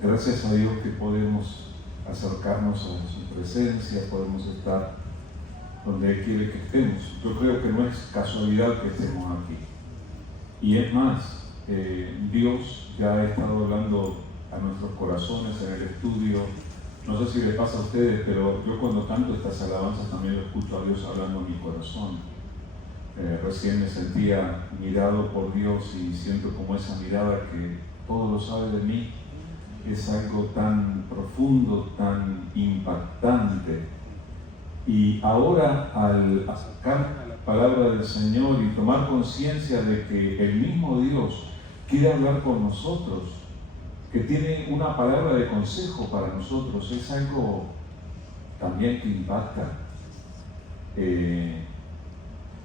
Gracias a Dios que podemos acercarnos a su presencia, podemos estar donde Él quiere que estemos. Yo creo que no es casualidad que estemos aquí. Y es más, Dios ya ha estado hablando a nuestros corazones en el estudio. No sé si les pasa a ustedes, pero yo cuando canto estas alabanzas también lo escucho a Dios hablando en mi corazón. Recién me sentía mirado por Dios y siento como esa mirada que todo lo sabe de mí. Es algo tan profundo, tan impactante. Y ahora, al acercarme a la palabra del Señor y tomar conciencia de que el mismo Dios quiere hablar con nosotros, que tiene una palabra de consejo para nosotros, es algo también que impacta.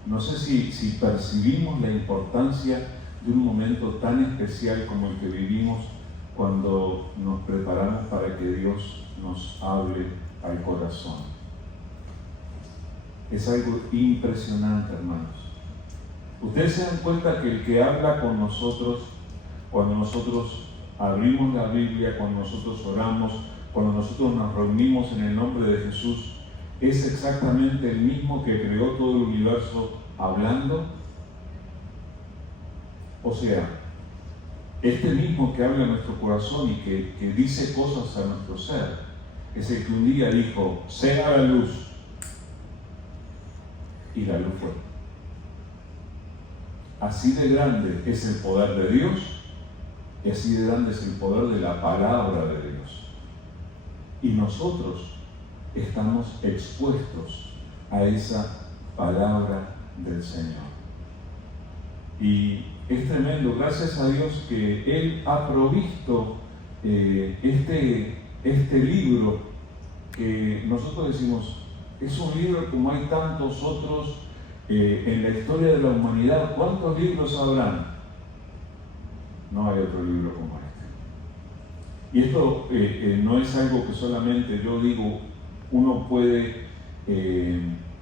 No sé si percibimos la importancia de un momento tan especial como el que vivimos cuando nos preparamos para que Dios nos hable al corazón. Es algo impresionante, hermanos. Ustedes se dan cuenta que el que habla con nosotros, cuando nosotros abrimos la Biblia, cuando nosotros oramos, cuando nosotros nos reunimos en el nombre de Jesús, es exactamente el mismo que creó todo el universo hablando. O sea, este mismo que habla en nuestro corazón y que dice cosas a nuestro ser, es el que un día dijo, sea la luz, y la luz fue. Así de grande es el poder de Dios, y así de grande es el poder de la palabra de Dios. Y nosotros estamos expuestos a esa palabra del Señor. Y es tremendo, gracias a Dios que Él ha provisto este libro que nosotros decimos, es un libro como hay tantos otros en la historia de la humanidad. ¿Cuántos libros habrán? No hay otro libro como este. Y esto no es algo que solamente yo digo, uno puede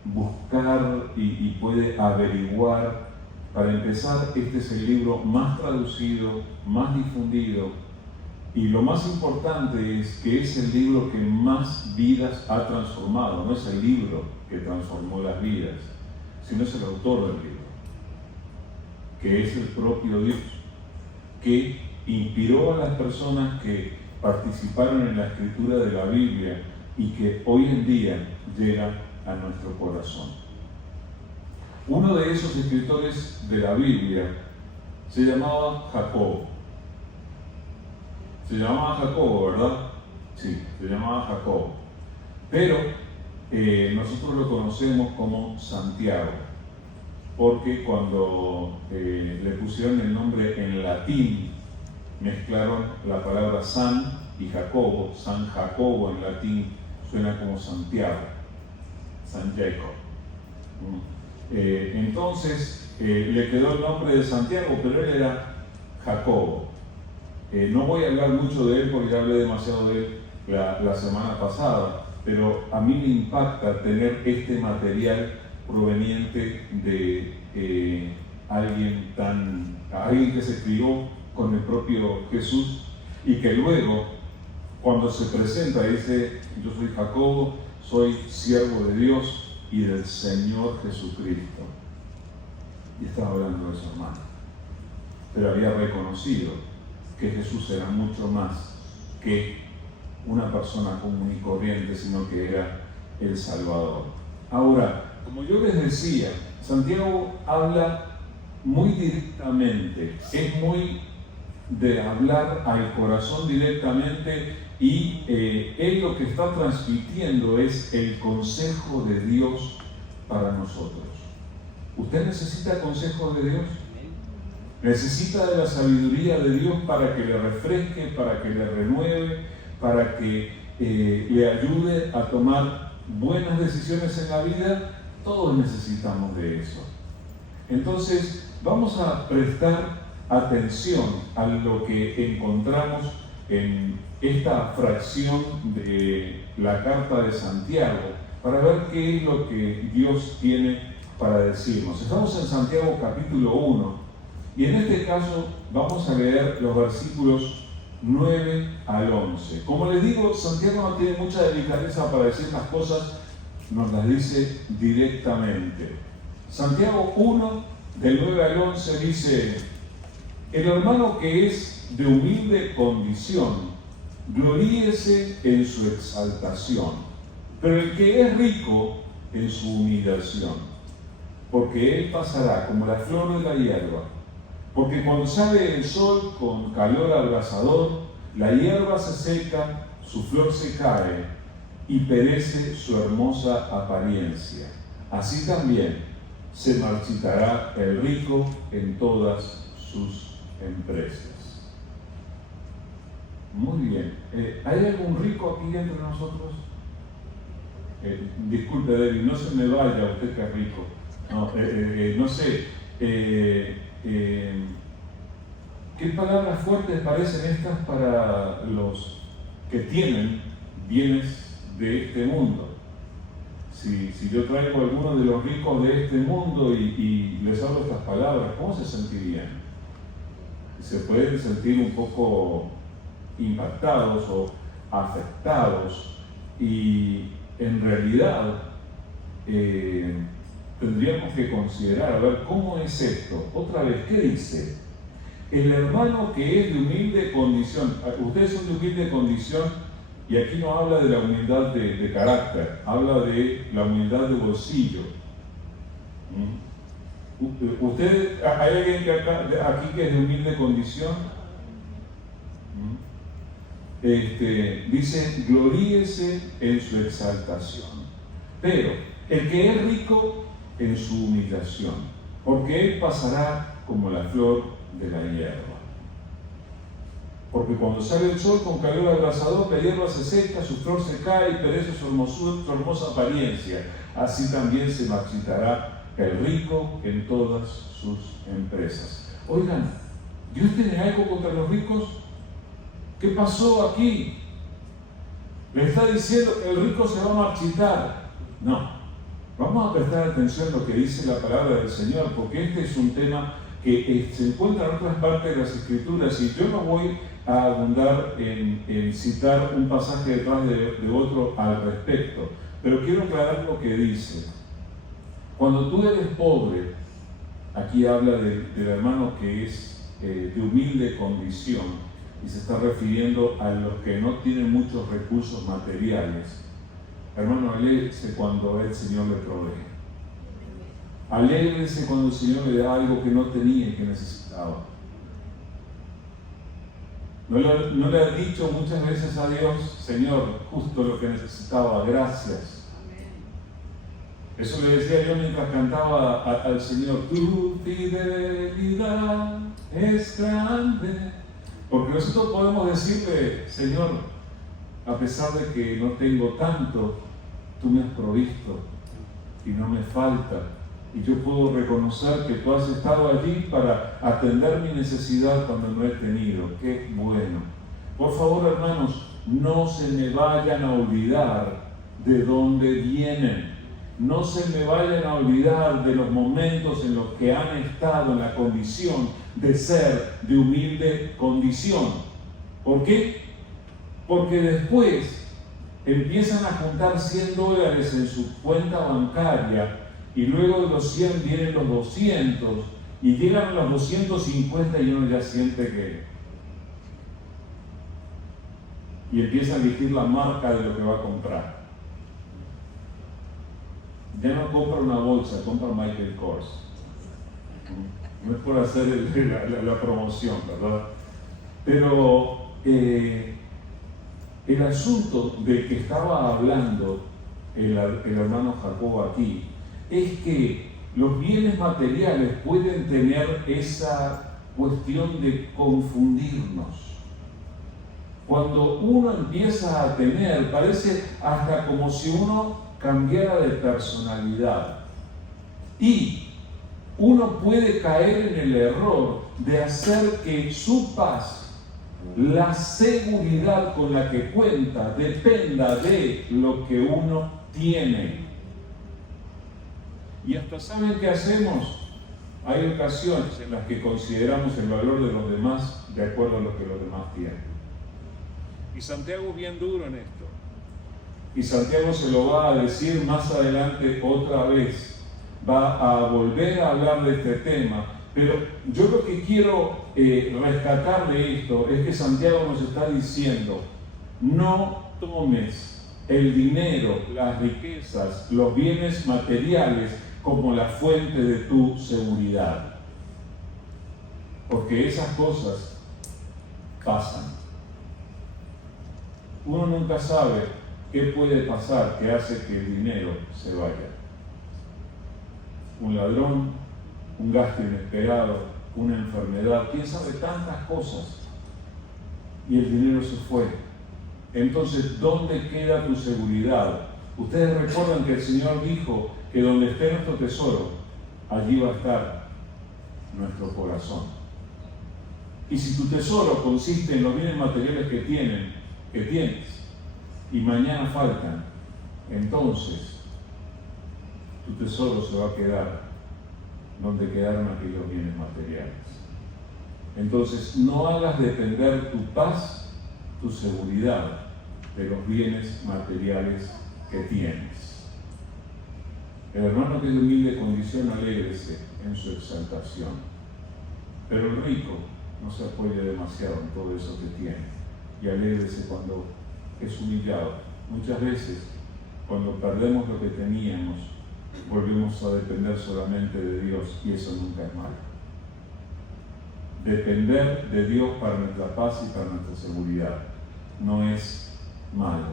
buscar y puede averiguar. Para empezar, este es el libro más traducido, más difundido, y lo más importante es que es el libro que más vidas ha transformado. No es el libro que transformó las vidas, sino es el autor del libro, que es el propio Dios, que inspiró a las personas que participaron en la escritura de la Biblia y que hoy en día llega a nuestro corazón. Uno de esos escritores de la Biblia se llamaba Jacobo. Se llamaba Jacobo, ¿verdad? Sí, se llamaba Jacobo. Pero nosotros lo conocemos como Santiago, porque cuando le pusieron el nombre en latín, mezclaron la palabra San y Jacobo. San Jacobo en latín suena como Santiago, San Jacob. Entonces le quedó el nombre de Santiago, pero él era Jacobo. No voy a hablar mucho de él porque ya hablé demasiado de él la semana pasada, pero a mí me impacta tener este material proveniente de alguien que se crió con el propio Jesús y que luego, cuando se presenta, dice: yo soy Jacobo, soy siervo de Dios y del Señor Jesucristo. Y estaba hablando de su hermano, pero había reconocido que Jesús era mucho más que una persona común y corriente, sino que era el Salvador. Ahora, como yo les decía, Santiago habla muy directamente, es muy de hablar al corazón directamente, y él lo que está transmitiendo es el consejo de Dios para nosotros. ¿Usted necesita consejo de Dios? Necesita de la sabiduría de Dios para que le refresque, para que le renueve, para que le ayude a tomar buenas decisiones en la vida. Todos necesitamos de eso. Entonces, vamos a prestar atención a lo que encontramos en esta fracción de la carta de Santiago para ver qué es lo que Dios tiene para decirnos. Estamos en Santiago capítulo 1 y en este caso vamos a leer los versículos 9 al 11. Como les digo, Santiago no tiene mucha delicadeza para decir las cosas, nos las dice directamente. Santiago 1, del 9 al 11 dice: el hermano que es de humilde condición, gloríese en su exaltación, pero el que es rico en su humillación, porque él pasará como la flor de la hierba. Porque cuando sale el sol con calor abrasador, la hierba se seca, su flor se cae y perece su hermosa apariencia. Así también se marchitará el rico en todas sus empresas. Muy bien. ¿Hay algún rico aquí entre nosotros? Disculpe, Debbie, no se me vaya, usted que es rico. No, no sé. ¿Qué palabras fuertes parecen estas para los que tienen bienes de este mundo? Si yo traigo a algunos de los ricos de este mundo y les hablo estas palabras, ¿cómo se sentirían? Se pueden sentir un poco impactados o afectados, y en realidad tendríamos que considerar, a ver, ¿cómo es esto? Otra vez, ¿qué dice? El hermano que es de humilde condición. Ustedes son de humilde condición, y aquí no habla de la humildad de carácter, habla de la humildad de bolsillo. ¿Usted, hay alguien aquí que es de humilde condición? Dice: gloríese en su exaltación, pero el que es rico en su humillación, porque él pasará como la flor de la hierba. Porque cuando sale el sol con calor abrasador, la hierba se seca, su flor se cae y perece su hermosa apariencia. Así también se marchitará el rico en todas sus empresas. Oigan, ¿Dios tiene algo contra los ricos? ¿Qué pasó aquí? ¿Le está diciendo que el rico se va a marchitar? No. Vamos a prestar atención a lo que dice la palabra del Señor, porque este es un tema que se encuentra en otras partes de las Escrituras, y yo no voy a abundar en citar un pasaje detrás de otro al respecto, pero quiero aclarar lo que dice. Cuando tú eres pobre, aquí habla del hermano que es de humilde condición, y se está refiriendo a los que no tienen muchos recursos materiales. Hermano, alégrese cuando el Señor le provee. Alégrese cuando el Señor le da algo que no tenía y que necesitaba. ¿No le ha dicho muchas veces a Dios: Señor, justo lo que necesitaba, gracias? Eso le decía yo mientras cantaba al Señor: tu fidelidad es grande. Porque nosotros podemos decirle: Señor, a pesar de que no tengo tanto, tú me has provisto y no me falta. Y yo puedo reconocer que tú has estado allí para atender mi necesidad cuando no he tenido. ¡Qué bueno! Por favor, hermanos, no se me vayan a olvidar de dónde vienen. No se me vayan a olvidar de los momentos en los que han estado en la condición de ser de humilde condición. ¿Por qué? Porque después empiezan a juntar $100 en su cuenta bancaria, y luego de los 100 vienen los 200, y llegan a los 250 y uno ya siente que... y empieza a elegir la marca de lo que va a comprar. Ya no compra una bolsa, compra Michael Kors. No es por hacer la promoción, ¿verdad? Pero el asunto del que estaba hablando el hermano Jacobo aquí es que los bienes materiales pueden tener esa cuestión de confundirnos. Cuando uno empieza a tener, parece hasta como si uno cambiara de personalidad, y uno puede caer en el error de hacer que su paz, la seguridad con la que cuenta, dependa de lo que uno tiene. Y hasta ¿saben qué hacemos? Hay ocasiones en las que consideramos el valor de los demás de acuerdo a lo que los demás tienen. Y Santiago es bien duro en esto. Y Santiago se lo va a decir más adelante otra vez. Va a volver a hablar de este tema. Pero yo lo que quiero rescatar de esto es que Santiago nos está diciendo: no tomes el dinero, las riquezas, los bienes materiales como la fuente de tu seguridad. Porque esas cosas pasan. Uno nunca sabe qué puede pasar que hace que el dinero se vaya. Un ladrón, un gasto inesperado, una enfermedad, quién sabe, tantas cosas. Y el dinero se fue. Entonces, ¿dónde queda tu seguridad? Ustedes recuerdan que el Señor dijo que donde esté nuestro tesoro, allí va a estar nuestro corazón. Y si tu tesoro consiste en los bienes materiales que tienes, y mañana faltan, entonces tu tesoro se va a quedar donde quedaron aquellos bienes materiales. Entonces, no hagas depender tu paz, tu seguridad, de los bienes materiales que tienes. El hermano que es de humilde condición, alégrese en su exaltación. Pero el rico no se apoya demasiado en todo eso que tiene. Y alégrese cuando es humillado. Muchas veces, cuando perdemos lo que teníamos, volvemos a depender solamente de Dios, y eso nunca es malo. Depender de Dios para nuestra paz y para nuestra seguridad no es malo.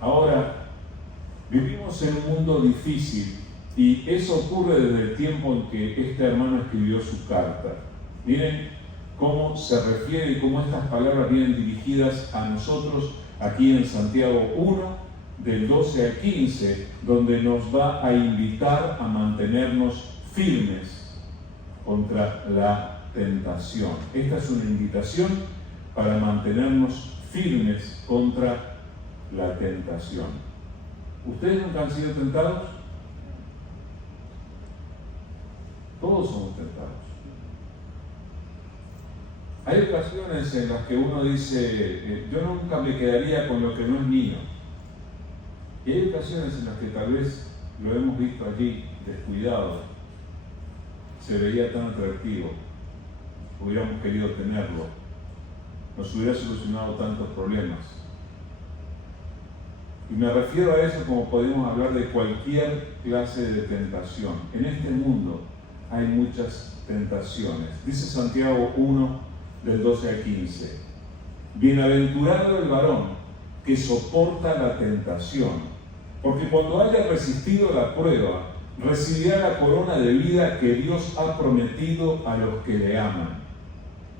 Ahora, vivimos en un mundo difícil, y eso ocurre desde el tiempo en que este hermano escribió su carta. Miren cómo se refiere y cómo estas palabras vienen dirigidas a nosotros aquí en Santiago 1, del 12 al 15, donde nos va a invitar a mantenernos firmes contra la tentación. Esta es una invitación para mantenernos firmes contra la tentación. ¿Ustedes nunca han sido tentados? Todos somos tentados. Hay ocasiones en las que uno dice, yo nunca me quedaría con lo que no es mío. Y hay ocasiones en las que tal vez lo hemos visto allí, descuidado, se veía tan atractivo, hubiéramos querido tenerlo, nos hubiera solucionado tantos problemas. Y me refiero a eso como podemos hablar de cualquier clase de tentación. En este mundo hay muchas tentaciones. Dice Santiago 1, del 12 al 15. Bienaventurado el varón que soporta la tentación, porque cuando haya resistido la prueba, recibirá la corona de vida que Dios ha prometido a los que le aman.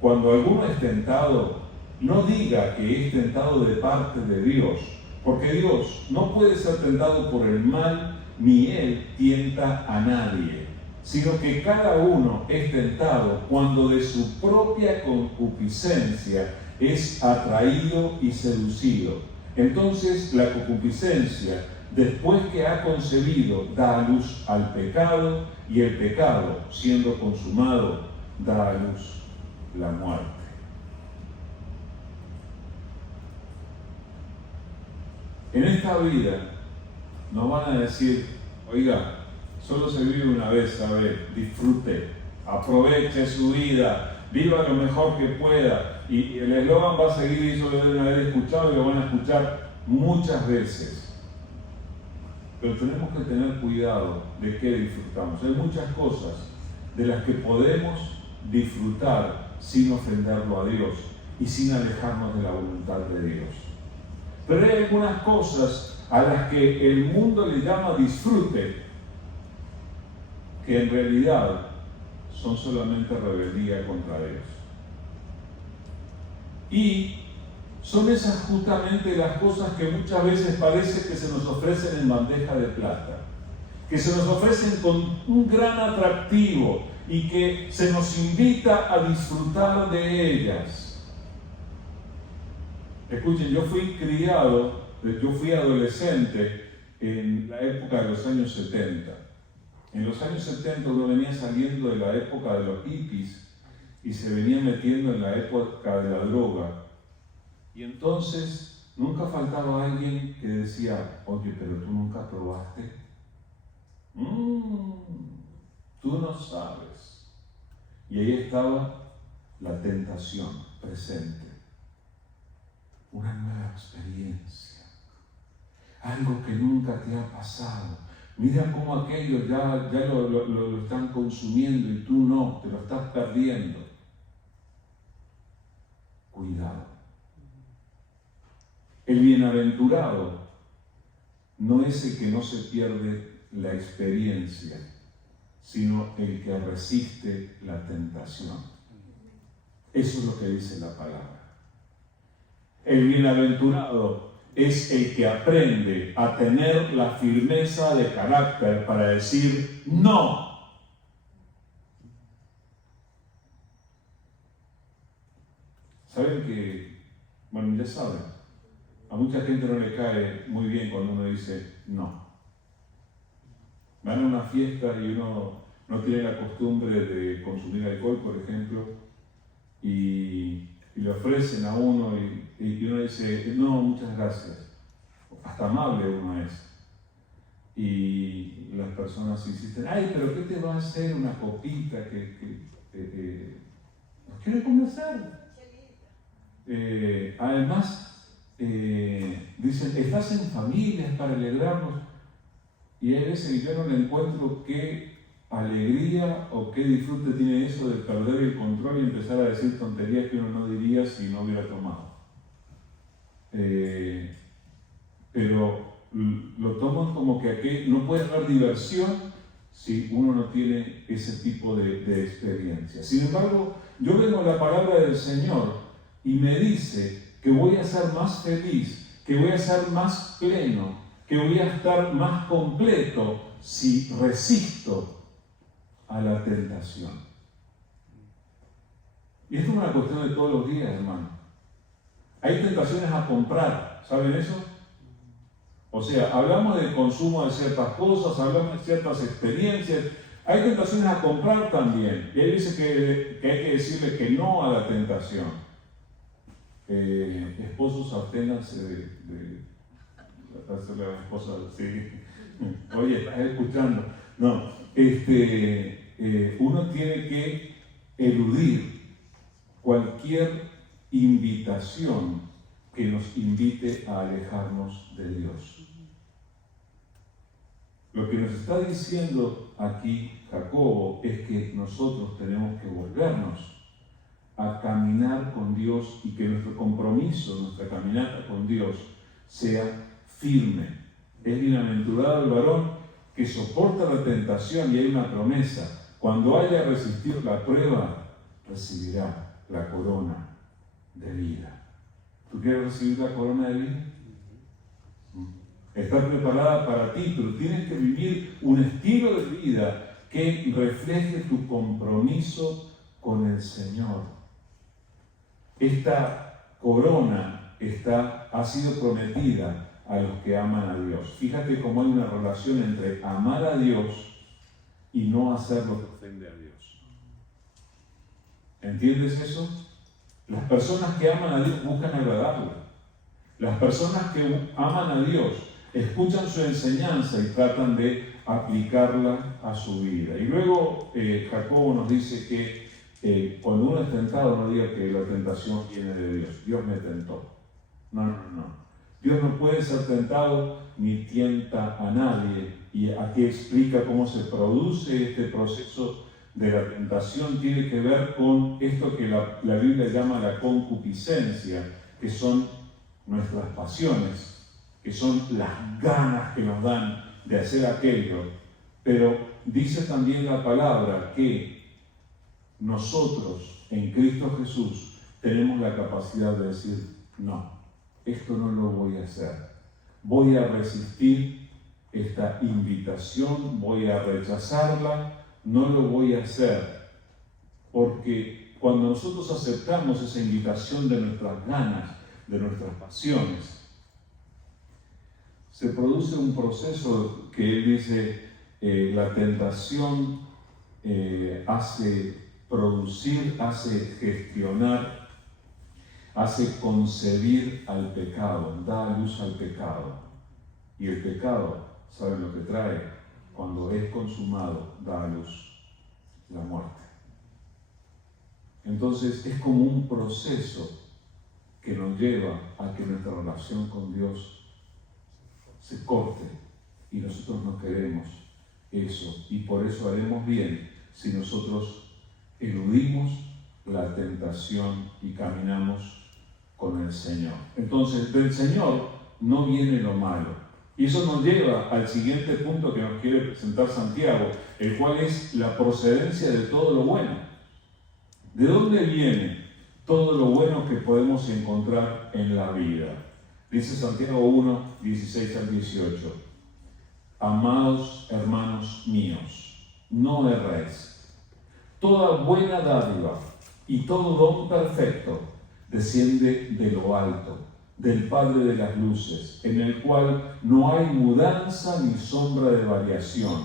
Cuando alguno es tentado, no diga que es tentado de parte de Dios, porque Dios no puede ser tentado por el mal, ni Él tienta a nadie, sino que cada uno es tentado cuando de su propia concupiscencia es atraído y seducido. Entonces la concupiscencia, después que ha concebido, da a luz al pecado, y el pecado, siendo consumado, da a luz la muerte. En esta vida nos van a decir, oiga, solo se vive una vez, ¿sabe? Disfrute, aproveche su vida, viva lo mejor que pueda. Y el eslogan va a seguir, y eso lo deben haber escuchado y lo van a escuchar muchas veces. Pero tenemos que tener cuidado de qué disfrutamos. Hay muchas cosas de las que podemos disfrutar sin ofenderlo a Dios y sin alejarnos de la voluntad de Dios. Pero hay algunas cosas a las que el mundo le llama disfrute, que en realidad son solamente rebeldía contra Dios. Y son esas justamente las cosas que muchas veces parece que se nos ofrecen en bandeja de plata, que se nos ofrecen con un gran atractivo y que se nos invita a disfrutar de ellas. Escuchen, yo fui adolescente en la época de los años 70. En los años 70 uno venía saliendo de la época de los hippies y se venía metiendo en la época de la droga. Y entonces nunca faltaba alguien que decía, oye, pero tú nunca probaste. Tú no sabes. Y ahí estaba la tentación presente. Una nueva experiencia. Algo que nunca te ha pasado. Mira cómo aquellos ya lo están consumiendo y tú no, te lo estás perdiendo. Cuidado. El bienaventurado no es el que no se pierde la experiencia, sino el que resiste la tentación. Eso es lo que dice la palabra. El bienaventurado es el que aprende a tener la firmeza de carácter para decir no. ¿Saben que, bueno, ya saben, a mucha gente no le cae muy bien cuando uno dice no? Van a una fiesta y uno no tiene la costumbre de consumir alcohol, por ejemplo, y le ofrecen a uno y uno dice, no, muchas gracias. Hasta amable uno es. Y las personas insisten, ay, pero ¿qué te va a hacer una copita nos quiere convencer? Además, dicen, estás en familia, es para alegrarnos. Y hay veces que yo no le encuentro qué alegría o qué disfrute tiene eso de perder el control y empezar a decir tonterías que uno no diría si no hubiera tomado. Pero lo toman como que aquí no puede haber diversión si uno no tiene ese tipo de experiencia. Sin embargo, yo vengo a la palabra del Señor y me dice que voy a ser más feliz, que voy a ser más pleno, que voy a estar más completo si resisto a la tentación. Y esto es una cuestión de todos los días, hermano. Hay tentaciones a comprar, ¿saben eso? O sea, hablamos del consumo de ciertas cosas, hablamos de ciertas experiencias. Hay tentaciones a comprar también. Y él dice que hay que decirle que no a la tentación. Esposos, absténganse de hacerle a la esposa, sí. Oye, estás escuchando. No, uno tiene que eludir cualquier invitación que nos invite a alejarnos de Dios. Lo que nos está diciendo aquí Jacobo es que nosotros tenemos que volvernos a caminar con Dios y que nuestro compromiso, nuestra caminata con Dios sea firme. Es bienaventurado el varón que soporta la tentación, y hay una promesa: cuando haya resistido la prueba, recibirá la corona de vida. ¿Tú quieres recibir la corona de vida? Está preparada para ti, pero tienes que vivir un estilo de vida que refleje tu compromiso con el Señor. Esta corona ha sido prometida a los que aman a Dios. Fíjate cómo hay una relación entre amar a Dios y no hacer lo que ofende a Dios. ¿Entiendes eso? Las personas que aman a Dios buscan agradarle. Las personas que aman a Dios escuchan su enseñanza y tratan de aplicarla a su vida. Y luego Jacobo nos dice que cuando uno es tentado, no diga que la tentación viene de Dios. Dios me tentó. No. Dios no puede ser tentado ni tienta a nadie. Y aquí explica cómo se produce este proceso de la tentación. Tiene que ver con esto que la Biblia llama la concupiscencia, que son nuestras pasiones, que son las ganas que nos dan de hacer aquello. Pero dice también la palabra que nosotros en Cristo Jesús tenemos la capacidad de decir, no, esto no lo voy a hacer. Voy a resistir esta invitación, voy a rechazarla, no lo voy a hacer. Porque cuando nosotros aceptamos esa invitación de nuestras ganas, de nuestras pasiones, se produce un proceso que él dice, la tentación hace producir, hace gestionar, hace concebir al pecado, da a luz al pecado. Y el pecado, ¿saben lo que trae? Cuando es consumado, da a luz la muerte. Entonces es como un proceso que nos lleva a que nuestra relación con Dios se corte, y nosotros no queremos eso, y por eso haremos bien si nosotros eludimos la tentación y caminamos con el Señor. Entonces, del Señor no viene lo malo. Y eso nos lleva al siguiente punto que nos quiere presentar Santiago, el cual es la procedencia de todo lo bueno. ¿De dónde viene todo lo bueno que podemos encontrar en la vida? Dice Santiago 1, 16 al 18. Amados hermanos míos, no erréis. Toda buena dádiva y todo don perfecto desciende de lo alto, del Padre de las luces, en el cual no hay mudanza ni sombra de variación.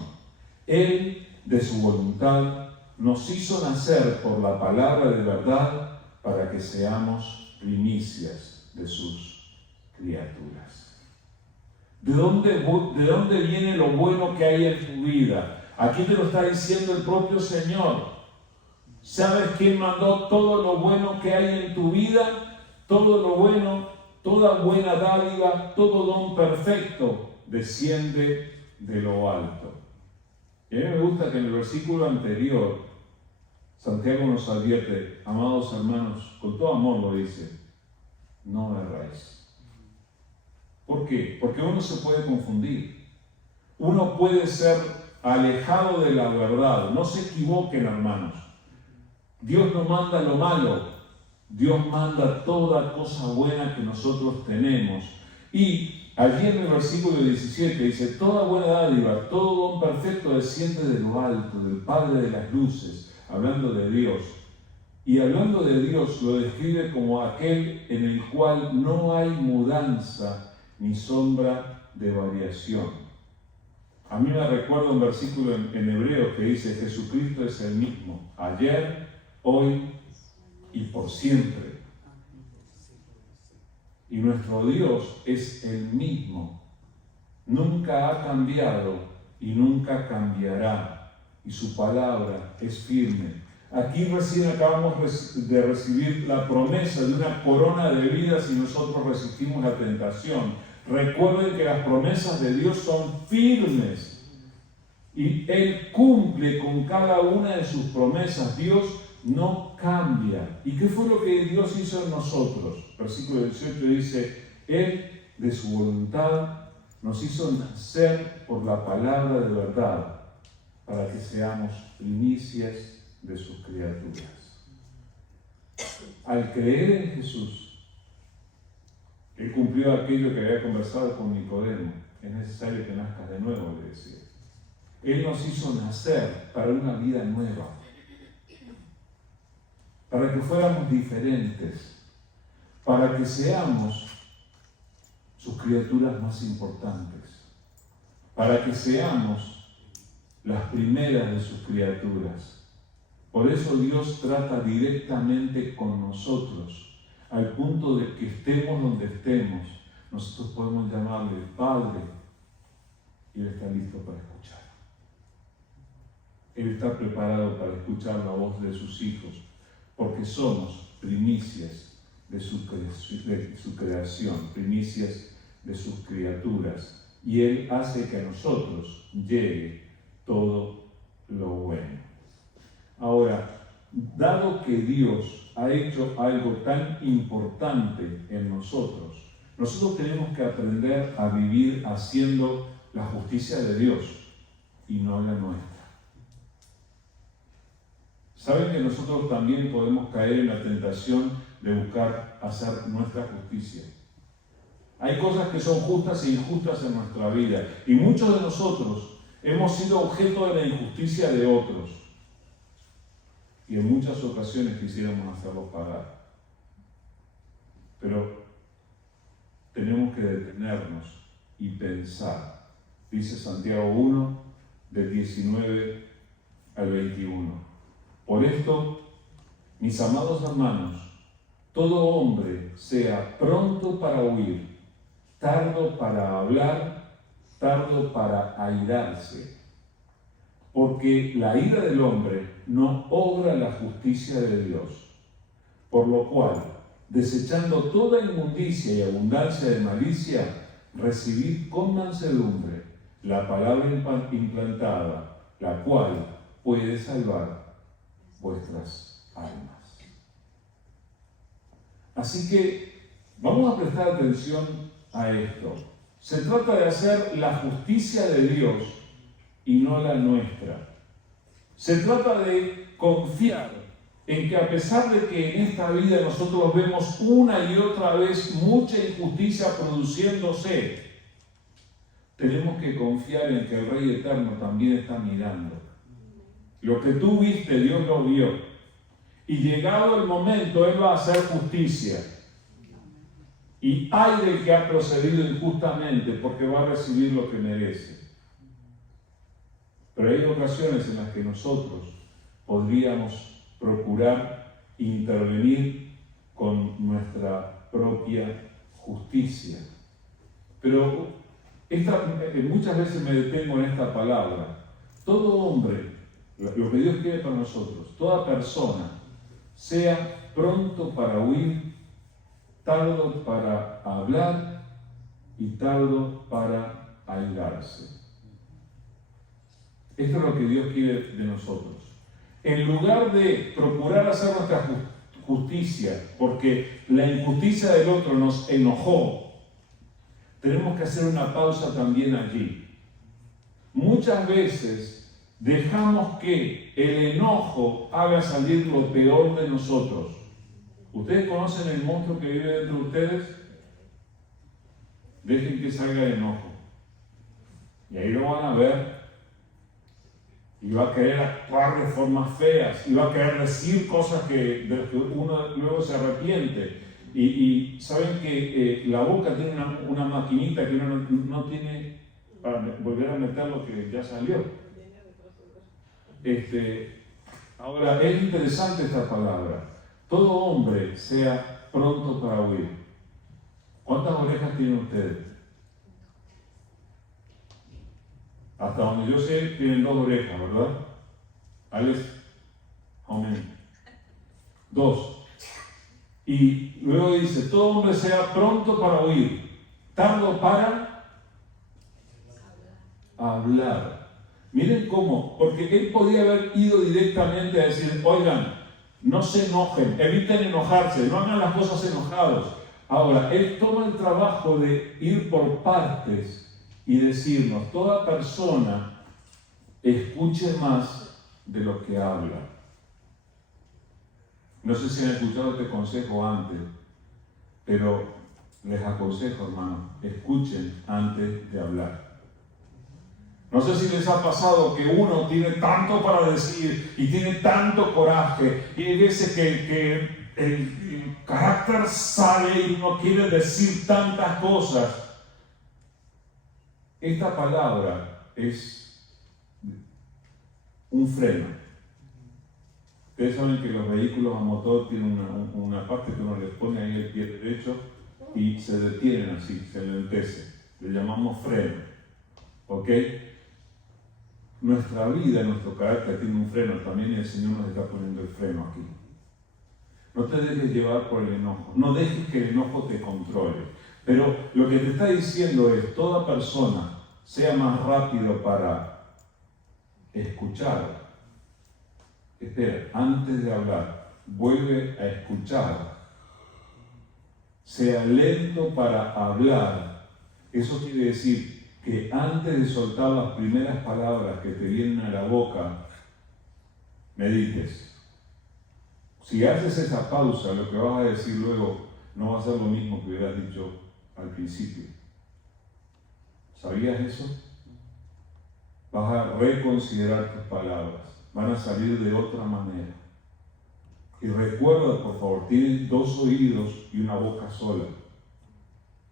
Él, de su voluntad, nos hizo nacer por la palabra de verdad para que seamos primicias de sus criaturas. ¿De dónde viene lo bueno que hay en tu vida? Aquí te lo está diciendo el propio Señor. ¿Sabes quién mandó todo lo bueno que hay en tu vida? Todo lo bueno, toda buena dádiva, todo don perfecto desciende de lo alto. Y a mí me gusta que en el versículo anterior Santiago nos advierte, amados hermanos, con todo amor lo dice, no erráis. ¿Por qué? Porque uno se puede confundir. Uno puede ser alejado de la verdad. No se equivoquen, hermanos. Dios no manda lo malo. Dios manda toda cosa buena que nosotros tenemos. Y allí en el versículo 17 dice, toda buena dádiva, todo don perfecto desciende de lo alto, del Padre de las luces, hablando de Dios. Y hablando de Dios lo describe como aquel en el cual no hay mudanza ni sombra de variación. A mí me recuerda un versículo en hebreo que dice, Jesucristo es el mismo, ayer, hoy y por siempre. Y nuestro Dios es el mismo, nunca ha cambiado y nunca cambiará, y su palabra es firme. Aquí recién acabamos de recibir la promesa de una corona de vida si nosotros resistimos la tentación. Recuerden que las promesas de Dios son firmes y Él cumple con cada una de sus promesas. Dios no cambia. ¿Y qué fue lo que Dios hizo en nosotros? Versículo 18 dice, Él de su voluntad nos hizo nacer por la palabra de verdad para que seamos primicias de sus criaturas. Al creer en Jesús, Él cumplió aquello que había conversado con Nicodemo. Es necesario que nazcas de nuevo, le decía. Él nos hizo nacer para una vida nueva, para que fuéramos diferentes, para que seamos sus criaturas más importantes, para que seamos las primeras de sus criaturas. Por eso Dios trata directamente con nosotros, al punto de que estemos donde estemos, nosotros podemos llamarle Padre y Él está listo para escuchar. Él está preparado para escuchar la voz de sus hijos, porque somos primicias de su creación, primicias de sus criaturas, y Él hace que a nosotros llegue todo lo bueno. Ahora, dado que Dios ha hecho algo tan importante en nosotros tenemos que aprender a vivir haciendo la justicia de Dios y no la nuestra. ¿Saben que nosotros también podemos caer en la tentación de buscar hacer nuestra justicia? Hay cosas que son justas e injustas en nuestra vida, y muchos de nosotros hemos sido objeto de la injusticia de otros. Y en muchas ocasiones quisiéramos hacerlos pagar. Pero tenemos que detenernos y pensar. Dice Santiago 1, del 19 al 21. Por esto, mis amados hermanos, todo hombre sea pronto para oír, tardo para hablar, tardo para airarse, porque la ira del hombre no obra la justicia de Dios. Por lo cual, desechando toda inmundicia y abundancia de malicia, recibid con mansedumbre la palabra implantada, la cual puede salvar vuestras almas. Así que vamos a prestar atención a esto. Se trata de hacer la justicia de Dios y no la nuestra. Se trata de confiar en que a pesar de que en esta vida nosotros vemos una y otra vez mucha injusticia produciéndose, tenemos que confiar en que el Rey Eterno también está mirando. Lo que tú viste, Dios lo vio. Y llegado el momento, Él va a hacer justicia. Y ay del que ha procedido injustamente, porque va a recibir lo que merece. Pero hay ocasiones en las que nosotros podríamos procurar intervenir con nuestra propia justicia. Pero muchas veces me detengo en esta palabra. Todo hombre, lo que Dios quiere para nosotros, toda persona, sea pronto para oír, tardo para hablar y tardo para airarse. Esto es lo que Dios quiere de nosotros. En lugar de procurar hacer nuestra justicia, porque la injusticia del otro nos enojó, tenemos que hacer una pausa también allí. Muchas veces dejamos que el enojo haga salir lo peor de nosotros. ¿Ustedes conocen el monstruo que vive dentro de ustedes? Dejen que salga el enojo. Y ahí lo van a ver. Y va a querer actuar de formas feas. Y va a querer decir cosas de las que uno luego se arrepiente. Y saben que la boca tiene una maquinita que uno no tiene para volver a meter lo que ya salió. Ahora, es interesante esta palabra. Todo hombre sea pronto para oír. ¿Cuántas orejas tienen ustedes? Hasta donde yo sé, tienen 2 orejas, ¿verdad? Alex, amén. 2. Y luego dice, todo hombre sea pronto para oír, tardo para hablar. Miren cómo, porque él podía haber ido directamente a decir, oigan, no se enojen, eviten enojarse, no hagan las cosas enojados. Ahora, él toma el trabajo de ir por partes y decirnos, toda persona escuche más de lo que habla. No sé si han escuchado este consejo antes, pero les aconsejo, hermano, escuchen antes de hablar. No sé si les ha pasado que uno tiene tanto para decir y tiene tanto coraje y hay veces que el carácter sale y uno quiere decir tantas cosas. Esta palabra es un freno. Ustedes saben que los vehículos a motor tienen una parte que uno les pone ahí el pie derecho y se detienen así, se lentece. Le llamamos freno. ¿Ok? Nuestra vida, nuestro carácter tiene un freno también y el Señor nos está poniendo el freno aquí. No te dejes llevar por el enojo. No dejes que el enojo te controle. Pero lo que te está diciendo es, toda persona sea más rápido para escuchar. Espera, antes de hablar, vuelve a escuchar. Sea lento para hablar. Eso quiere decir que antes de soltar las primeras palabras que te vienen a la boca, medites. Si haces esa pausa, lo que vas a decir luego no va a ser lo mismo que hubieras dicho al principio. ¿Sabías eso? Vas a reconsiderar tus palabras, van a salir de otra manera. Y recuerda, por favor, tienes 2 oídos y una boca sola.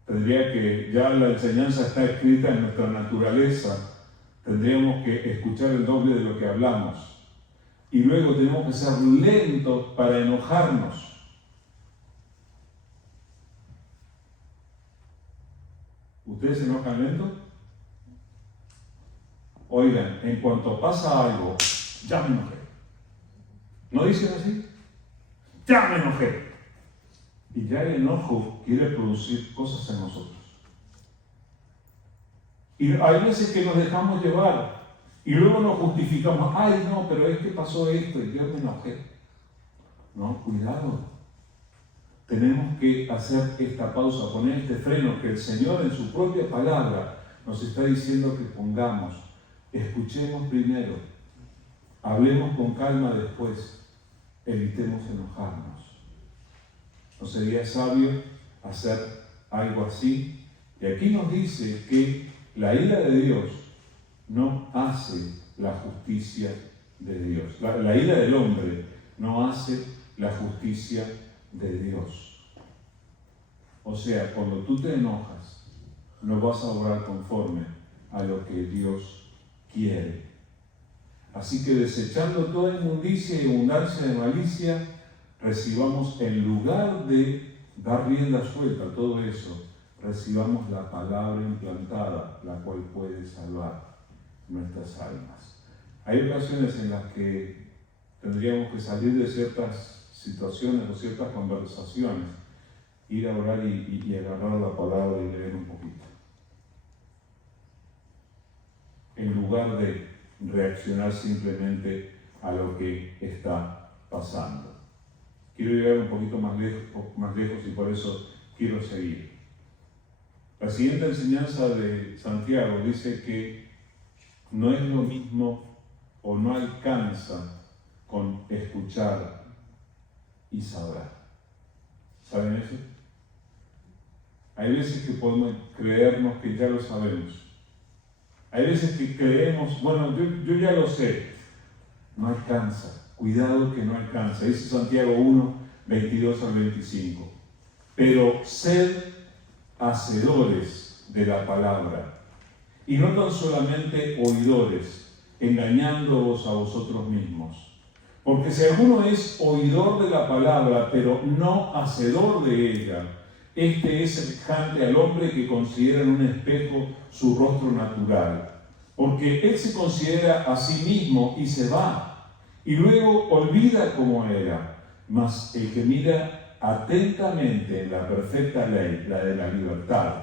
Tendría que, ya la enseñanza está escrita en nuestra naturaleza, tendríamos que escuchar el doble de lo que hablamos. Y luego tenemos que ser lentos para enojarnos. ¿Ustedes se enojan lento? Oigan, en cuanto pasa algo, ya me enojé. ¿No dicen así? Ya me enojé. Y ya el enojo quiere producir cosas en nosotros. Y hay veces que nos dejamos llevar y luego nos justificamos. Ay, no, pero es que pasó esto y yo me enojé. No, cuidado. Tenemos que hacer esta pausa, poner este freno que el Señor en su propia palabra nos está diciendo que pongamos. Escuchemos primero, hablemos con calma después, evitemos enojarnos. ¿No sería sabio hacer algo así? Y aquí nos dice que la ira de Dios no hace la justicia de Dios. La ira del hombre no hace la justicia de Dios. O sea, cuando tú te enojas, no vas a obrar conforme a lo que Dios quiere. Así que desechando toda inmundicia y abundancia de malicia, recibamos, en lugar de dar rienda suelta a todo eso, recibamos la palabra implantada, la cual puede salvar nuestras almas. Hay ocasiones en las que tendríamos que salir de ciertas situaciones o ciertas conversaciones, ir a orar y agarrar la palabra y leer un poquito. En lugar de reaccionar simplemente a lo que está pasando. Quiero llegar un poquito más lejos y por eso quiero seguir. La siguiente enseñanza de Santiago dice que no es lo mismo o no alcanza con escuchar y saber. ¿Saben eso? Hay veces que podemos creernos que ya lo sabemos. Hay veces que creemos, bueno, yo ya lo sé. No alcanza. Cuidado que no alcanza. Dice Santiago 1, 22 al 25. Pero sed hacedores de la palabra, y no tan solamente oidores, engañándoos a vosotros mismos. Porque si alguno es oidor de la palabra, pero no hacedor de ella, este es semejante al hombre que considera en un espejo su rostro natural. Porque él se considera a sí mismo y se va, y luego olvida cómo era. Mas el que mira atentamente en la perfecta ley, la de la libertad,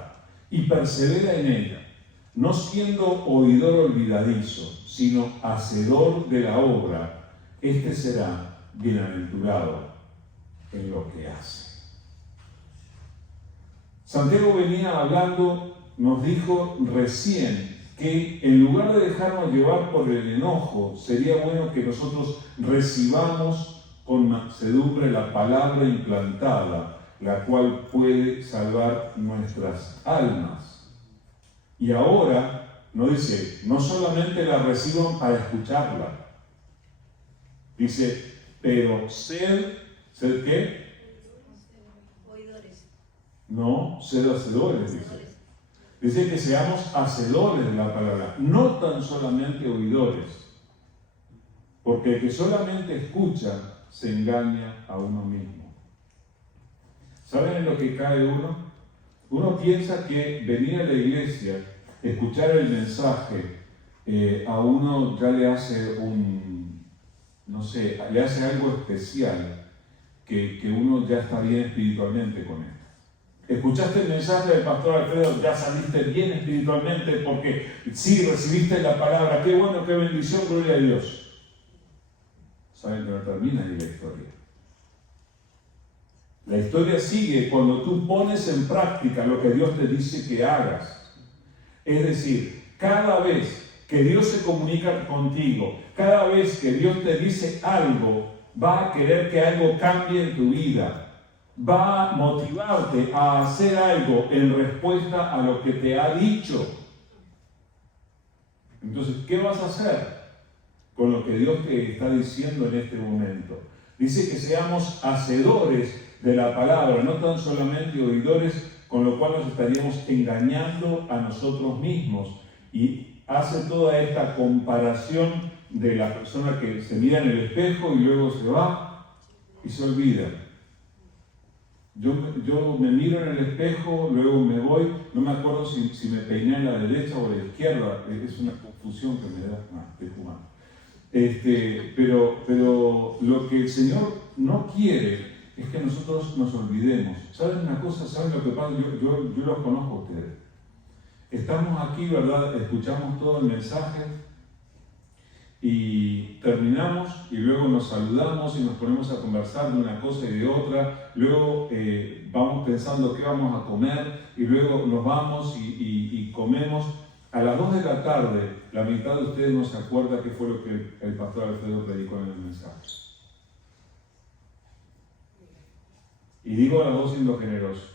y persevera en ella, no siendo oidor olvidadizo, sino hacedor de la obra, este será bienaventurado en lo que hace. Santiago venía hablando, nos dijo recién que en lugar de dejarnos llevar por el enojo, sería bueno que nosotros recibamos con mansedumbre la palabra implantada, la cual puede salvar nuestras almas. Y ahora nos dice, no solamente la reciban para escucharla, dice, pero sed ¿qué? Oidores. No, sed hacedores, dice. Dice que seamos hacedores de la palabra, no tan solamente oidores, porque el que solamente escucha se engaña a uno mismo. ¿Saben en lo que cae uno? Uno piensa que venir a la iglesia, escuchar el mensaje, a uno ya le hace le hace algo especial, que uno ya está bien espiritualmente con él. Escuchaste el mensaje del pastor Alfredo, ya saliste bien espiritualmente porque sí, recibiste la palabra, qué bueno, qué bendición, gloria a Dios. Saben que no termina ahí la historia. La historia sigue cuando tú pones en práctica lo que Dios te dice que hagas. Es decir, cada vez que Dios se comunica contigo, cada vez que Dios te dice algo, va a querer que algo cambie en tu vida. Va a motivarte a hacer algo en respuesta a lo que te ha dicho. Entonces, ¿qué vas a hacer con lo que Dios te está diciendo en este momento? Dice que seamos hacedores de la palabra, no tan solamente oidores, con lo cual nos estaríamos engañando a nosotros mismos. Y hace toda esta comparación de la persona que se mira en el espejo y luego se va y se olvida. Yo me miro en el espejo, luego me voy, no me acuerdo si me peiné a la derecha o a la izquierda, es una confusión que me da, estoy jugando. Pero lo que el Señor no quiere es que nosotros nos olvidemos. ¿Saben una cosa? ¿Saben lo que pasa? Yo los conozco a ustedes. Estamos aquí, ¿verdad? Escuchamos todo el mensaje y terminamos y luego nos saludamos y nos ponemos a conversar de una cosa y de otra. Luego vamos pensando qué vamos a comer y luego nos vamos y comemos. A las 2 de la tarde, la mitad de ustedes no se acuerda qué fue lo que el pastor Alfredo predicó en el mensaje. Y digo a las 2 siendo generoso.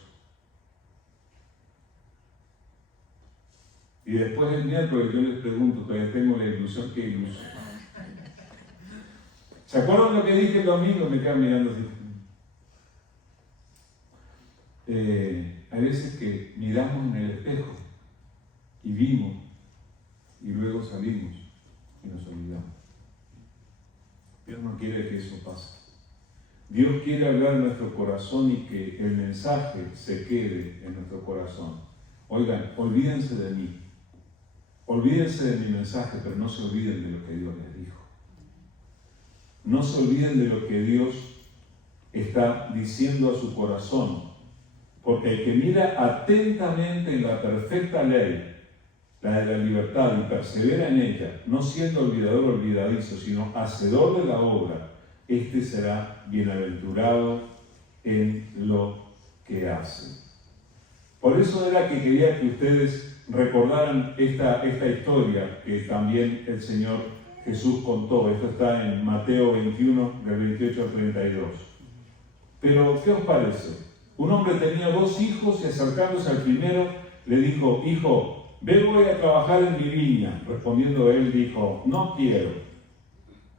Y después del miércoles yo les pregunto, todavía tengo la ilusión, ¿qué ilusión? ¿Se acuerdan lo que dije el domingo? Me quedan mirando así. Hay veces que miramos en el espejo y vimos, y luego salimos y nos olvidamos. Dios no quiere que eso pase. Dios quiere hablar en nuestro corazón y que el mensaje se quede en nuestro corazón. Oigan, olvídense de mí. Olvídense de mi mensaje, pero no se olviden de lo que Dios les dijo. No se olviden de lo que Dios está diciendo a su corazón, porque el que mira atentamente en la perfecta ley, la de la libertad, y persevera en ella, no siendo olvidador o olvidadizo, sino hacedor de la obra, este será bienaventurado en lo que hace. Por eso era que quería que ustedes recordaran esta historia que también el Señor Jesús contó. Esto está en Mateo 21, del 28 al 32. Pero, ¿qué os parece? Un hombre tenía 2 hijos y acercándose al primero le dijo: hijo, ve, voy a trabajar en mi viña. Respondiendo él dijo: no quiero.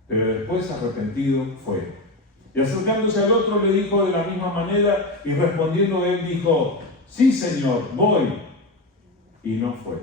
Pero después, arrepentido, fue. Y acercándose al otro le dijo de la misma manera, y respondiendo él dijo: sí, Señor, voy. Y no fue.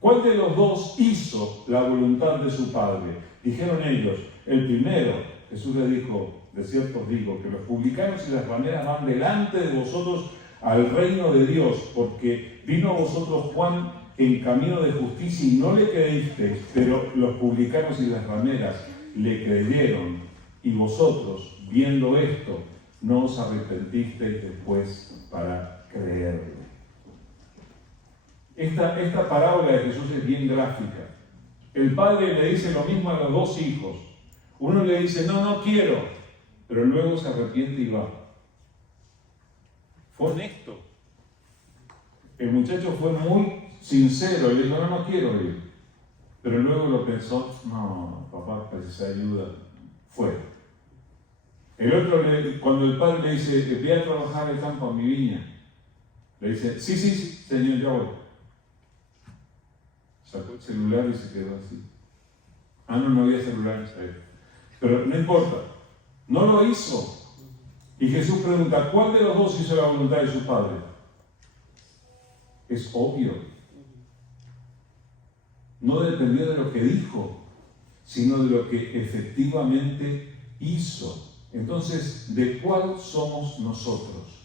¿Cuál de los 2 hizo la voluntad de su padre? Dijeron ellos: el primero. Jesús le dijo: de cierto os digo que los publicanos y las rameras van delante de vosotros al reino de Dios, porque vino a vosotros Juan en camino de justicia y no le creísteis, pero los publicanos y las rameras le creyeron, y vosotros, viendo esto, no os arrepentisteis después para creerle. Esta parábola de Jesús es bien gráfica. El padre le dice lo mismo a los 2 hijos. Uno le dice: no quiero, pero luego se arrepiente y va. Fue honesto. El muchacho fue muy sincero y le dijo: no quiero ir. Pero luego lo pensó: no, papá, precisa ayuda. Fue. El otro, cuando el padre le dice: voy a trabajar el campo a mi viña, le dice: sí, señor, ya voy. Sacó el celular y se quedó así. No había celular en esa época. Pero no importa, no lo hizo. Y Jesús pregunta: ¿cuál de los 2 hizo la voluntad de su padre? Es obvio. No dependió de lo que dijo, sino de lo que efectivamente hizo. Entonces, ¿de cuál somos nosotros?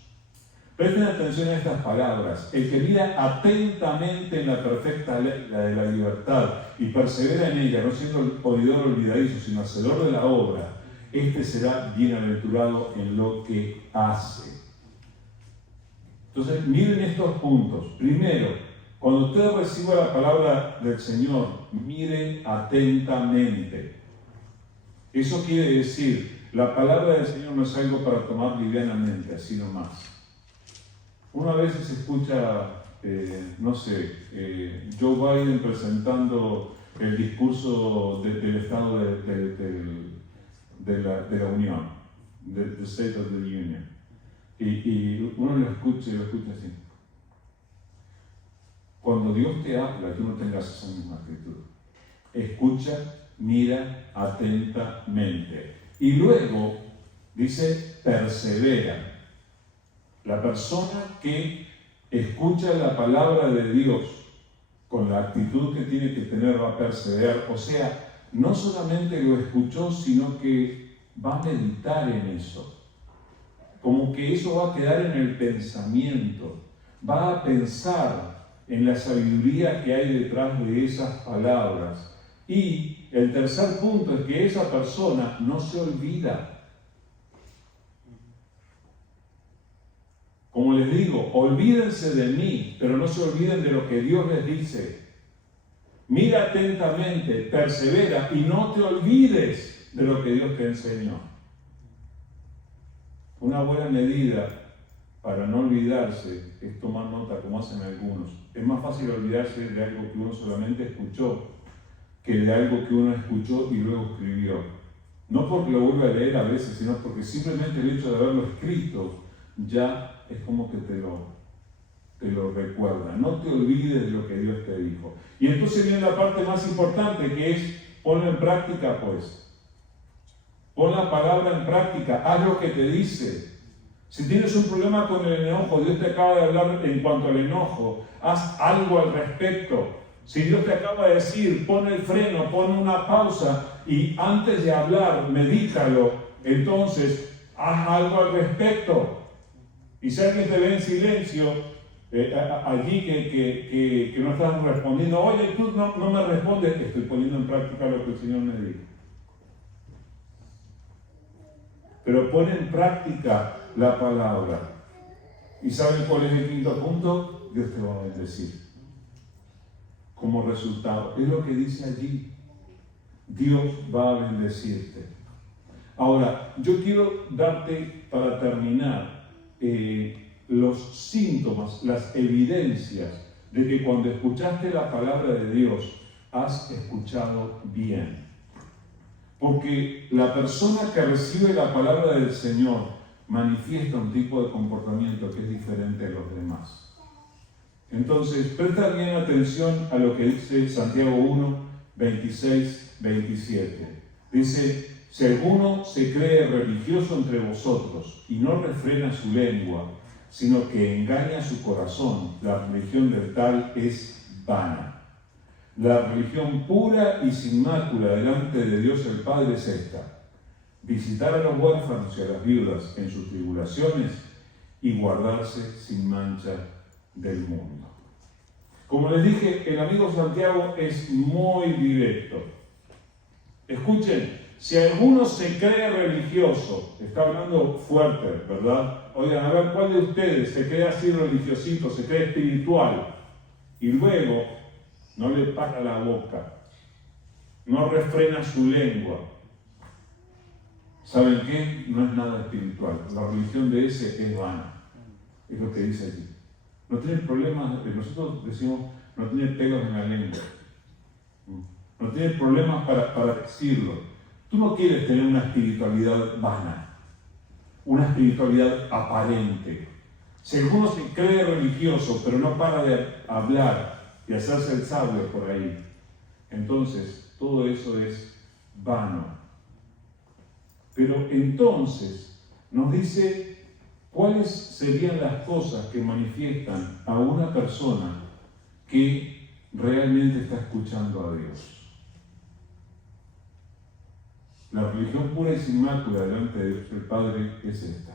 Presten atención a estas palabras. El que mira atentamente en la perfecta ley, la de la libertad, y persevera en ella, no siendo oidor olvidadizo, sino hacedor de la obra, este será bienaventurado en lo que hace. Entonces, miren estos puntos. Primero, cuando usted reciba la palabra del Señor, mire atentamente. Eso quiere decir, la palabra del Señor no es algo para tomar livianamente, así nomás. Una vez se escucha, Joe Biden presentando el discurso del Estado de la Unión, the State of the Union, y uno lo escucha así. Cuando Dios te habla, tú no tengas esa misma actitud. Escucha, mira atentamente. Y luego dice: persevera. La persona que escucha la palabra de Dios con la actitud que tiene que tener va a perseverar. O sea, no solamente lo escuchó, sino que va a meditar en eso. como que eso va a quedar en el pensamiento, va a pensar en la sabiduría que hay detrás de esas palabras. Y el tercer punto es que esa persona no se olvida. Como les digo, olvídense de mí, pero no se olviden de lo que Dios les dice. Mira atentamente, persevera y no te olvides de lo que Dios te enseñó. Una buena medida para no olvidarse es tomar nota, como hacen algunos. Es más fácil olvidarse de algo que uno solamente escuchó que de algo que uno escuchó y luego escribió. No porque lo vuelva a leer a veces, sino porque simplemente el hecho de haberlo escrito ya es como que te lo recuerda. No te olvides de lo que Dios te dijo. Y entonces viene la parte más importante, que es ponlo en práctica, pues. Pon la palabra en práctica, haz lo que te dice. Si tienes un problema con el enojo, Dios te acaba de hablar en cuanto al enojo, haz algo al respecto. Si Dios te acaba de decir, pon el freno, pon una pausa y antes de hablar, medítalo, entonces haz algo al respecto. Y si alguien te ve en silencio, allí que no estás respondiendo, oye, tú no me respondes, estoy poniendo en práctica lo que el Señor me dijo. Pero pon en práctica la palabra. ¿Y saben cuál es el quinto punto? Dios te va a bendecir. Como resultado, es lo que dice allí. Dios va a bendecirte. Ahora, yo quiero darte, para terminar, los síntomas, las evidencias de que cuando escuchaste la palabra de Dios, has escuchado bien. Porque la persona que recibe la palabra del Señor manifiesta un tipo de comportamiento que es diferente de los demás. Entonces, presta bien atención a lo que dice Santiago 1, 26, 27. Dice, si alguno se cree religioso entre vosotros y no refrena su lengua, sino que engaña su corazón, la religión del tal es vana. La religión pura y sin mácula delante de Dios el Padre es esta: visitar a los huérfanos y a las viudas en sus tribulaciones y guardarse sin mancha del mundo. Como les dije, el amigo Santiago es muy directo. Escuchen, si alguno se cree religioso, está hablando fuerte, ¿verdad? Oigan, a ver, ¿cuál de ustedes se cree así religiosito, se cree espiritual y luego no le para la boca, no refrena su lengua? ¿Saben qué? No es nada espiritual. La religión de ese es vana. Es lo que dice aquí. No tiene problemas, nosotros decimos, no tiene pelos en la lengua. No tiene problemas para decirlo. Tú no quieres tener una espiritualidad vana, una espiritualidad aparente. Si alguno se cree religioso, pero no para de hablar y hacerse el sabio por ahí, entonces todo eso es vano. Pero entonces nos dice cuáles serían las cosas que manifiestan a una persona que realmente está escuchando a Dios. La religión pura y sin mácula delante de Dios el Padre es esta: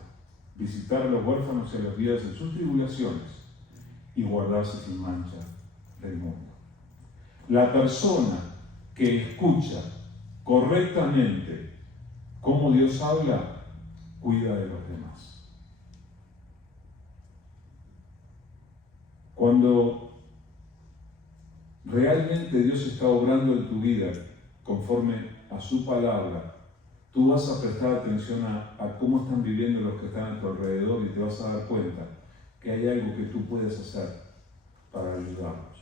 visitar a los huérfanos y a las viudas en sus tribulaciones y guardarse sin mancha del mundo. La persona que escucha correctamente cómo Dios habla, cuida de los demás. Cuando realmente Dios está obrando en tu vida conforme a su palabra, tú vas a prestar atención a cómo están viviendo los que están a tu alrededor y te vas a dar cuenta que hay algo que tú puedes hacer para ayudarlos.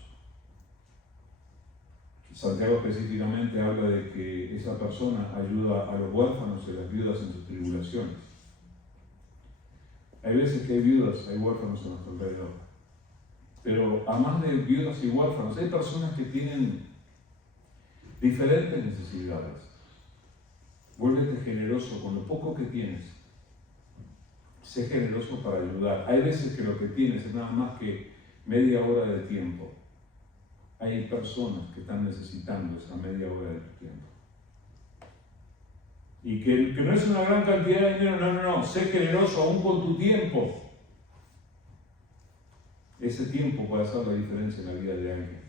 Santiago específicamente habla de que esa persona ayuda a los huérfanos y a las viudas en sus tribulaciones. Hay veces que hay viudas, hay huérfanos a nuestro alrededor. Pero además de viudas y huérfanos, hay personas que tienen diferentes necesidades. Vuélvete generoso con lo poco que tienes. Sé generoso para ayudar. Hay veces que lo que tienes es nada más que media hora de tiempo. Hay personas que están necesitando esa media hora de tu tiempo. Y que no es una gran cantidad de dinero, no, sé generoso aún con tu tiempo. Ese tiempo puede hacer la diferencia en la vida de alguien.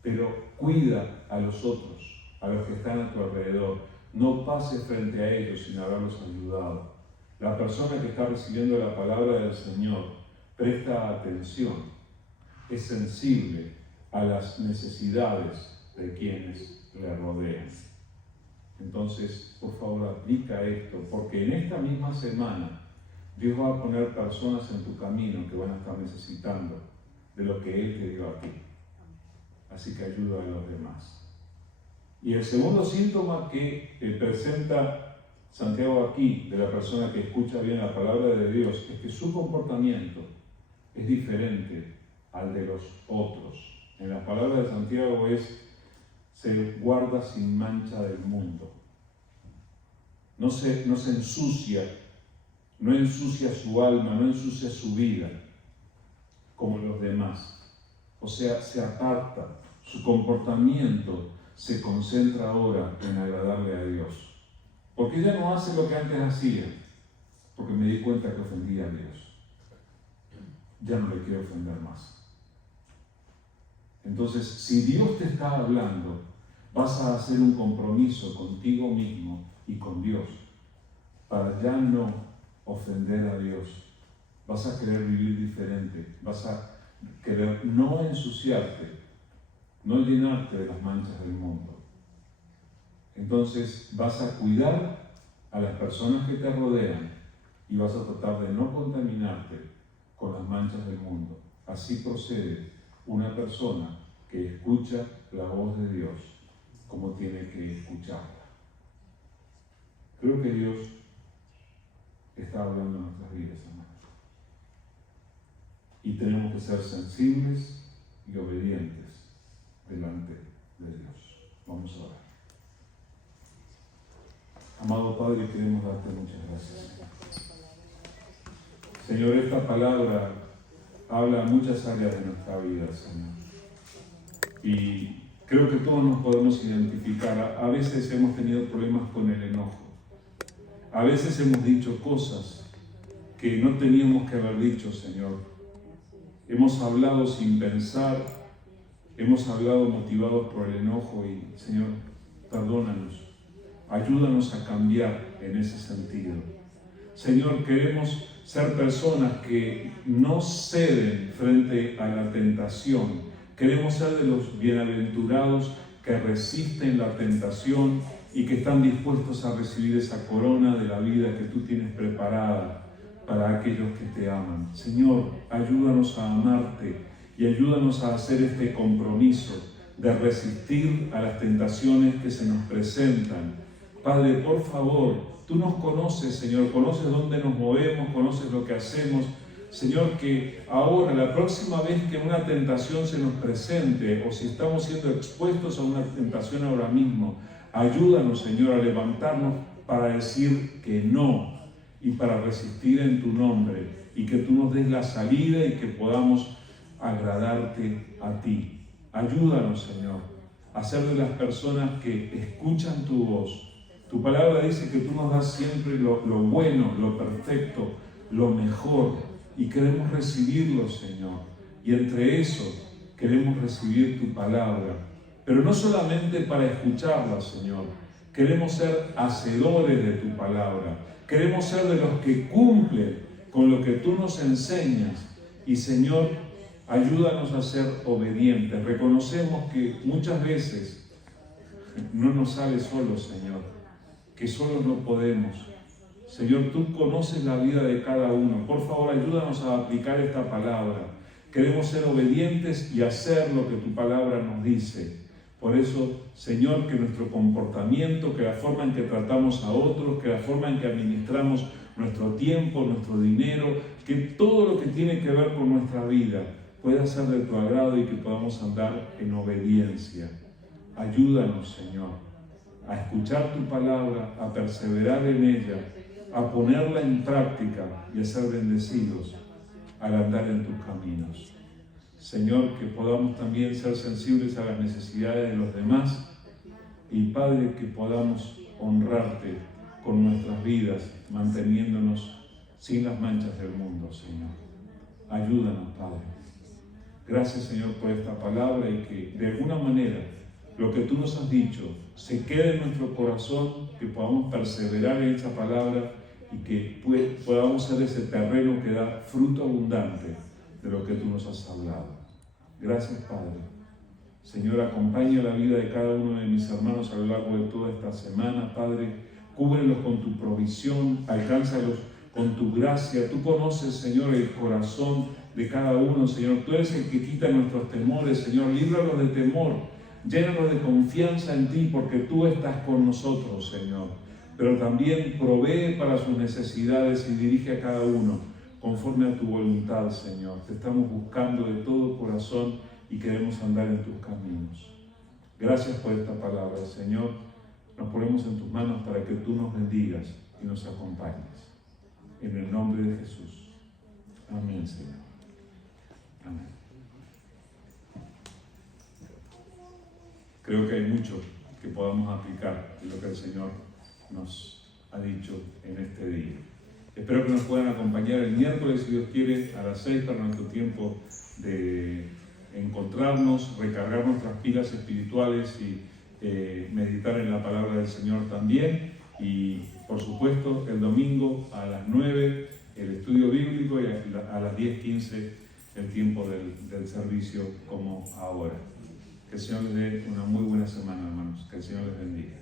Pero cuida a los otros, a los que están a tu alrededor. No pases frente a ellos sin haberlos ayudado. La persona que está recibiendo la palabra del Señor presta atención, es sensible a las necesidades de quienes le rodean. Entonces, por favor, aplica esto, porque en esta misma semana Dios va a poner personas en tu camino que van a estar necesitando de lo que Él te dio a ti. Así que ayuda a los demás. Y el segundo síntoma que presenta Santiago aquí, de la persona que escucha bien la palabra de Dios, es que su comportamiento es diferente al de los otros. En la palabra de Santiago se guarda sin mancha del mundo. No se ensucia, no ensucia su alma, no ensucia su vida como los demás. O sea, se aparta, su comportamiento se concentra ahora en agradarle a Dios. Porque ya no hace lo que antes hacía, porque me di cuenta que ofendía a Dios. Ya no le quiero ofender más. Entonces, si Dios te está hablando, vas a hacer un compromiso contigo mismo y con Dios para ya no ofender a Dios. Vas a querer vivir diferente, vas a querer no ensuciarte, no llenarte de las manchas del mundo. Entonces vas a cuidar a las personas que te rodean y vas a tratar de no contaminarte con las manchas del mundo. Así procede una persona que escucha la voz de Dios como tiene que escucharla. Creo que Dios está hablando en nuestras vidas, hermanos. Y tenemos que ser sensibles y obedientes delante de Dios. Vamos a orar. Amado Padre, queremos darte muchas gracias. Señor, esta palabra habla en muchas áreas de nuestra vida, Señor. Y creo que todos nos podemos identificar. A veces hemos tenido problemas con el enojo. A veces hemos dicho cosas que no teníamos que haber dicho, Señor. Hemos hablado sin pensar, hemos hablado motivados por el enojo y, Señor, perdónanos. Ayúdanos a cambiar en ese sentido. Señor, queremos ser personas que no ceden frente a la tentación. Queremos ser de los bienaventurados que resisten la tentación y que están dispuestos a recibir esa corona de la vida que tú tienes preparada para aquellos que te aman. Señor, ayúdanos a amarte y ayúdanos a hacer este compromiso de resistir a las tentaciones que se nos presentan. Padre, por favor, tú nos conoces, Señor, conoces dónde nos movemos, conoces lo que hacemos. Señor, que ahora, la próxima vez que una tentación se nos presente o si estamos siendo expuestos a una tentación ahora mismo, ayúdanos, Señor, a levantarnos para decir que no y para resistir en tu nombre y que tú nos des la salida y que podamos agradarte a ti. Ayúdanos, Señor, a ser de las personas que escuchan tu voz. Tu palabra dice que tú nos das siempre lo bueno, lo perfecto, lo mejor, y queremos recibirlo, Señor. Y entre eso queremos recibir tu palabra, pero no solamente para escucharla, Señor. Queremos ser hacedores de tu palabra. Queremos ser de los que cumplen con lo que tú nos enseñas. Y, Señor, ayúdanos a ser obedientes. Reconocemos que muchas veces no nos sale solo, Señor, que solos no podemos. Señor, tú conoces la vida de cada uno. Por favor, ayúdanos a aplicar esta palabra. Queremos ser obedientes y hacer lo que tu palabra nos dice. Por eso, Señor, que nuestro comportamiento, que la forma en que tratamos a otros, que la forma en que administramos nuestro tiempo, nuestro dinero, que todo lo que tiene que ver con nuestra vida pueda ser de tu agrado y que podamos andar en obediencia. Ayúdanos, Señor, a escuchar tu palabra, a perseverar en ella, a ponerla en práctica y a ser bendecidos al andar en tus caminos. Señor, que podamos también ser sensibles a las necesidades de los demás y, Padre, que podamos honrarte con nuestras vidas, manteniéndonos sin las manchas del mundo, Señor. Ayúdanos, Padre. Gracias, Señor, por esta palabra y que de alguna manera lo que tú nos has dicho se quede en nuestro corazón, que podamos perseverar en esa palabra y que podamos ser ese terreno que da fruto abundante de lo que tú nos has hablado. Gracias, Padre. Señor, acompaña la vida de cada uno de mis hermanos a lo largo de toda esta semana, Padre. Cúbrelos con tu provisión, alcánzalos con tu gracia. Tú conoces, Señor, el corazón de cada uno, Señor. Tú eres el que quita nuestros temores, Señor. Líbralos de temor, llénalos de confianza en ti, porque tú estás con nosotros, Señor. Pero también provee para sus necesidades y dirige a cada uno conforme a tu voluntad, Señor. Te estamos buscando de todo corazón y queremos andar en tus caminos. Gracias por esta palabra, Señor. Nos ponemos en tus manos para que tú nos bendigas y nos acompañes. En el nombre de Jesús. Amén, Señor. Amén. Creo que hay mucho que podamos aplicar de lo que el Señor nos ha dicho en este día. Espero que nos puedan acompañar el miércoles, si Dios quiere, a las 6 para nuestro tiempo de encontrarnos, recargar nuestras pilas espirituales y meditar en la palabra del Señor también. Y por supuesto el domingo a las 9 el estudio bíblico y a las 10:15 el tiempo del servicio como ahora. Que el Señor les dé una muy buena semana, hermanos. Que el Señor les bendiga.